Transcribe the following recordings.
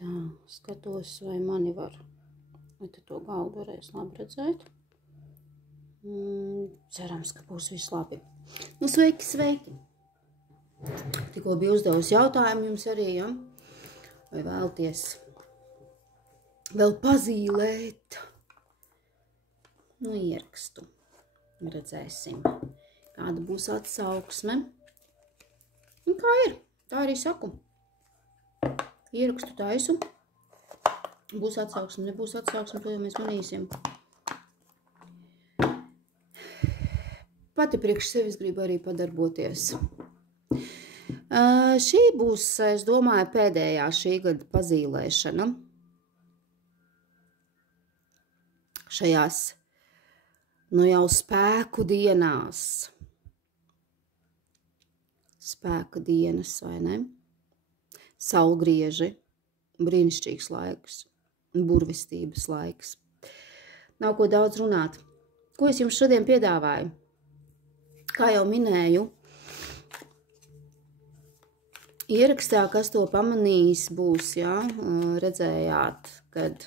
Tā, skatos, vai mani var, vai te to galdu varēs labi redzēt. Cerams, ka būs viss labi. Nu, sveiki, sveiki! Tikko bija uzdevusi jautājumu jums arī, ja? Vai vēlties vēl pazīlēt? Nu, ierakstu. Redzēsim, kāda būs atsauksme. Un kā ir? Tā arī saku. Ierakstu taisu. Būs atsauksme, nebūs atsauksme, to jau mēs manīsim. Pati priekš sevis gribu arī padarboties. Šī būs, es domāju, pēdējā šī gada pazīlēšana. Šajās, nu jau spēku dienās. Spēka dienas, vai ne? Saulgrieži, brīnišķīgs laiks, burvestības laiks. Nav ko daudz runāt. Ko es jums šodien piedāvāju? Kā jau minēju, ierakstā, kas to pamanīs, būs, jā, redzējāt, kad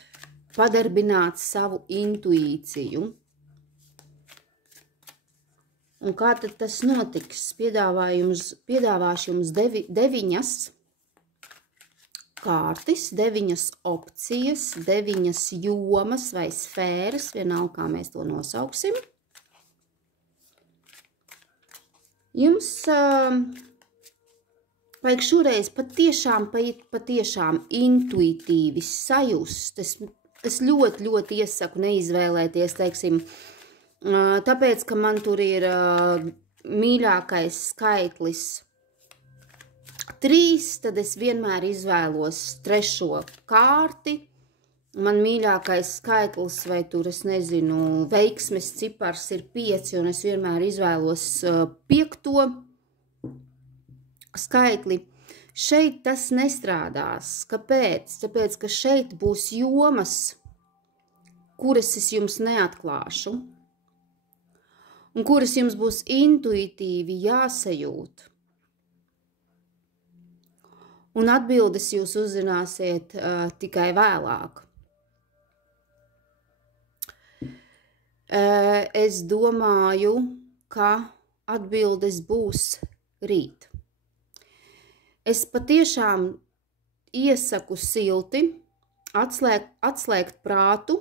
padarbināt savu intuīciju. Un kā tad tas notiks? Piedāvāšu jums 9 kārtis, 9 opcijas, 9 jomas vai sfēras, vienalga, kā mēs to nosauksim. Jums vajag šoreiz patiešām intuitīvi sajust. Es ļoti iesaku neizvēlēties, teiksim, tāpēc, ka man tur ir mīļākais skaitlis 3, tad es vienmēr izvēlos 3. kārti. Man mīļākais skaitlis vai tur, es nezinu, veiksmes cipars ir 5, un es vienmēr izvēlos 5. skaitli. Šeit tas nestrādās. Kāpēc? Tāpēc, ka šeit būs jomas, kuras es jums neatklāšu, un kuras jums būs intuitīvi jāsajūt. Un atbildes jūs uzzināsiet tikai vēlāk. Es domāju, ka atbildes būs rīt. Es patiešām iesaku silti atslēgt prātu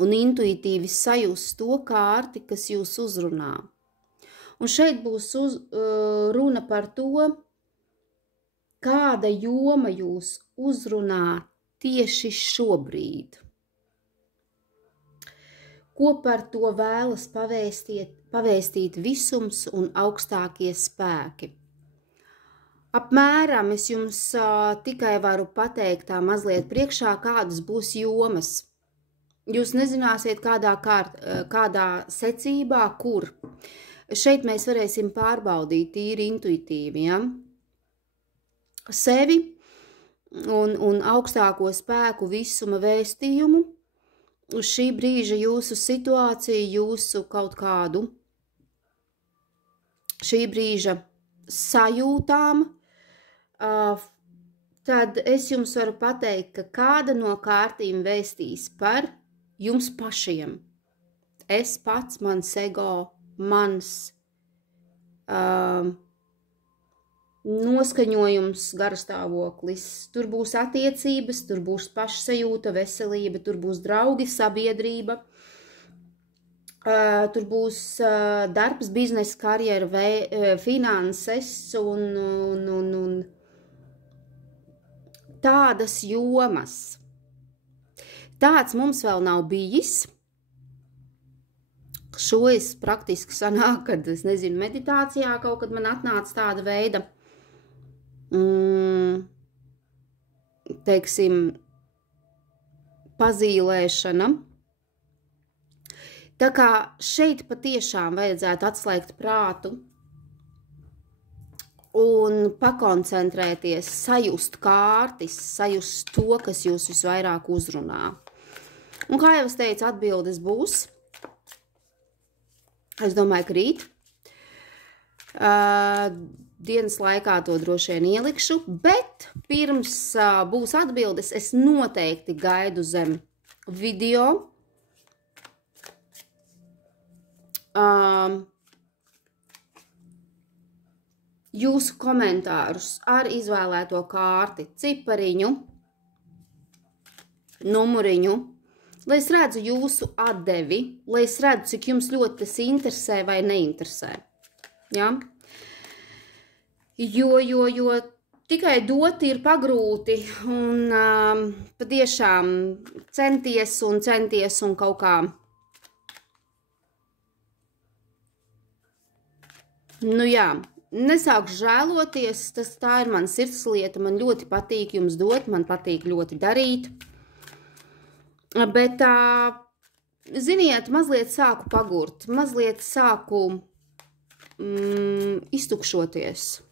un intuitīvi sajust to kārti, kas jūs uzrunā. Un šeit būs runa par to, kāda joma jūs uzrunā tieši šobrīd. Ko par to vēlas pavēstīt visums un augstākie spēki. Apmēram es jums tikai varu pateikt tā mazliet priekšā, kādas būs jomas. Jūs nezināsiet, kādā secībā, kur. Šeit mēs varēsim pārbaudīt tīri intuitīvi, ja? Sevi un augstāko spēku visuma vēstījumu, uz šī brīža jūsu situāciju, jūsu kaut kādu šī brīža sajūtām, tad es jums varu pateikt, ka kāda no kārtīm vēstīs par jums pašiem. Es pats, mans ego, mans noskaņojums, garastāvoklis, tur būs attiecības, tur būs pašsajūta, veselība, tur būs draugi, sabiedrība, tur būs darbs, biznesa, karjera, finanses un tādas jomas. Tāds mums vēl nav bijis. Šo es praktiski sanāk, kad, es nezinu, meditācijā kaut kad man atnāca tāda veida, teiksim, pazīlēšana. Tā kā šeit patiešām vajadzētu atslēgt prātu un pakoncentrēties, sajust kārtis, sajust to, kas jūs visvairāk uzrunā. Un kā jau es teicu, atbildes būs. Es domāju, ka rīt. dienas laikā to droši vien ielikšu, bet pirms būs atbildes, es noteikti gaidu zem video jūsu komentārus ar izvēlēto kārti, cipariņu, numuriņu, lai es redzu jūsu atdevi, lai es redzu, cik jums ļoti tas interesē vai neinteresē. Ja? Jo tikai dot ir pagrūti un patiešām centies un kaut kā. Nu jā, nesākšu žēloties, tā ir mana sirdslieta, man ļoti patīk jums dot, man patīk ļoti darīt. Bet, ziniet, mazliet sāku pagurt, mazliet sāku iztukšoties.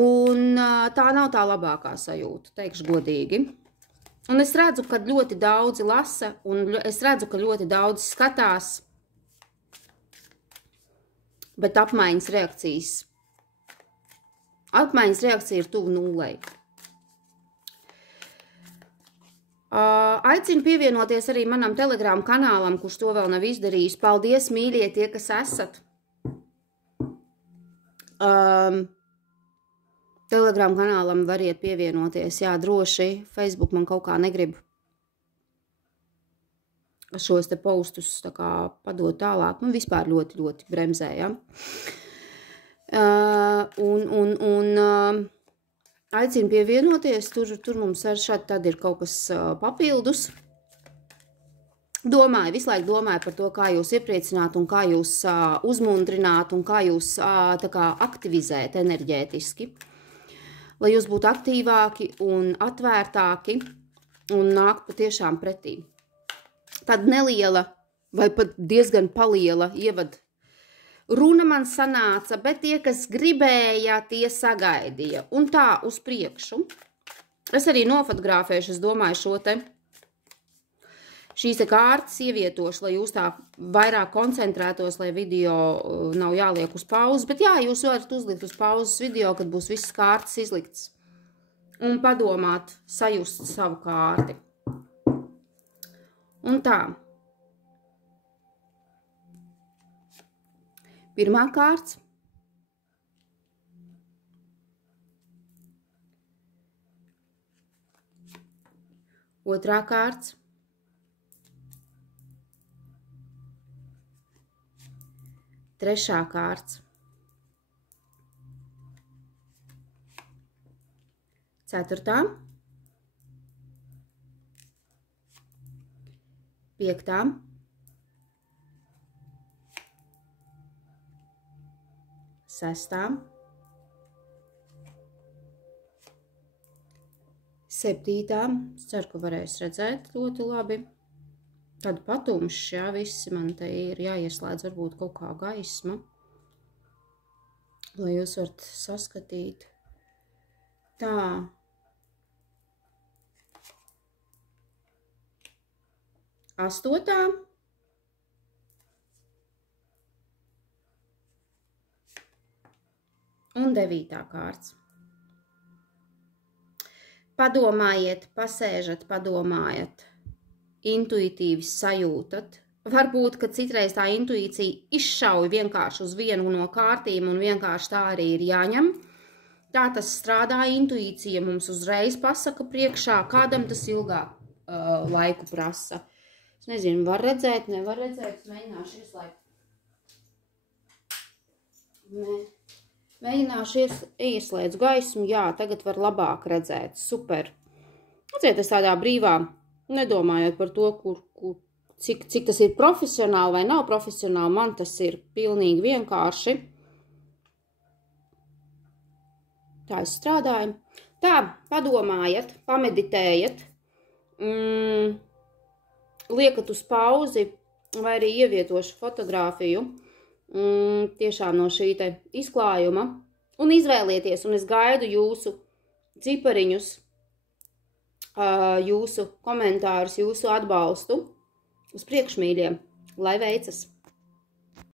Un tā nav tā labākā sajūta, teikšu godīgi. Un es redzu, ka ļoti daudzi lasa, un es redzu, ka ļoti daudzi skatās, bet apmaiņas reakcija ir tuvu nulei. Aicinu pievienoties arī manam Telegram kanālam, kurš to vēl nav izdarījis. Paldies, mīļie, tie, kas esat. Telegram kanālam variet pievienoties, jā, droši. Facebook man kaut kā negrib šos te postus tā kā padot tālāk. Man vispār ļoti, ļoti bremzē, ja. Aicinu pievienoties, tur mums ar šādi tad ir kaut kas papildus. Domāju, visu laiku domāju par to, kā jūs iepriecināt un kā jūs uzmundrināt un kā jūs tā kā aktivizēt enerģētiski. Lai jūs būtu aktīvāki un atvērtāki un nākt patiešām pretī. Tad neliela vai pat diezgan paliela ievad runa man sanāca, bet tie, kas gribēja, tie sagaidīja. Un tā uz priekšu. Es arī nofotografēšu, es domāju, šīs te kārtas ievietošu, lai jūs tā vairāk koncentrētos, lai video nav jāliek uz pauzes. Bet jā, jūs varat uzlikt uz pauzes video, kad būs visas kārtas izliktas. Un padomāt, sajust savu kārti. Un tā. Pirmā kārts. Otrā kārts. Trešā kārts. Ceturtā. Piektā. Sestā. Septītā. Ceru, ka varēs redzēt ļoti labi. Tad patumšs, jā, visi man te ir jāieslēdz varbūt kaut kā gaisma, lai jūs varat saskatīt. Tā. Astotā. Un devītā kārts. Padomājiet, pasēžat, padomājat. Intuitīvi sajūtat. Varbūt, ka citreiz tā intuīcija izšauj vienkārši uz vienu no kārtīm un vienkārši tā arī ir jāņem. Tā tas strādā, intuīcija mums uzreiz pasaka priekšā, kādam tas ilgāk laiku prasa. Es nezinu, var redzēt, nevar redzēt, mēģināšu ieslēgt. Mēģināšu ieslēdz gaismu, jā, tagad var labāk redzēt, super. Redziet, es tādā brīvā. Nedomājiet par to, cik tas ir profesionāli vai nav profesionāli, man tas ir pilnīgi vienkārši. Tā es strādāju. Tā, padomājiet, pameditējiet, liekat uz pauzi vai arī ievietošu fotogrāfiju tiešām no šī te izklājuma un izvēlieties, un es gaidu jūsu cipariņus, jūsu komentārus, jūsu atbalstu uz priekšmīļiem, lai veicas!